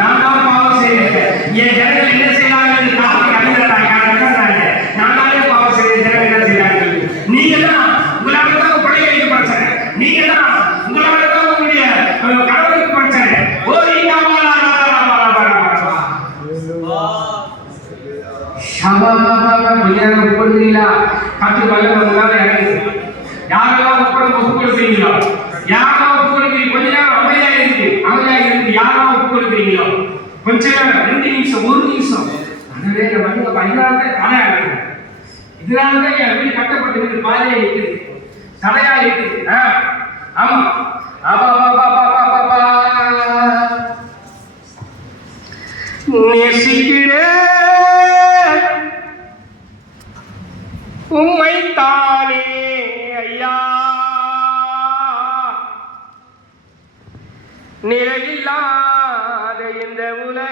நான் தான் பாவம் செய்கிறேன். என் ஜனங்கள் என்ன செய்யறாங்க என்று காப்பி அடிக்கிறாங்க. நான் தானே பாவம் செய்கிறேன். ஜனங்கள் என்ன செய்யறாங்க? நீங்க தான் உங்களால தான் பழைய வைக்க பிரச்சனை. நீங்க தான் உங்களால தான் உங்களுடைய கடவுளுக்கு பிரச்சனை. ஒப்புக்கொள்கிறீங்களா? கத்து வல்ல உங்களால யாரெல்லாம் ஒப்புக்கொள்கிறீங்களோ, யாரெல்லாம் ஒப்புக்கொள்கிறீங்க கொஞ்ச நேரம் அமைதியா இருக்கு யாரெல்லாம் ஒப்புக்கொள்கிறீங்களோ கொஞ்ச நேரம் 2 நிமிஷம் 1 நிமிஷம் அதே வந்து இதனால தான் தடை ஆகுது. இதனால தான் என் வீடு கட்டப்பட்டு பாதையா இருக்குது, தடையா இருக்குது. ஆமா நேசிக்கிறேன் உம்மைத்தானே ஐயா, நிலையில்லாத இந்த உலக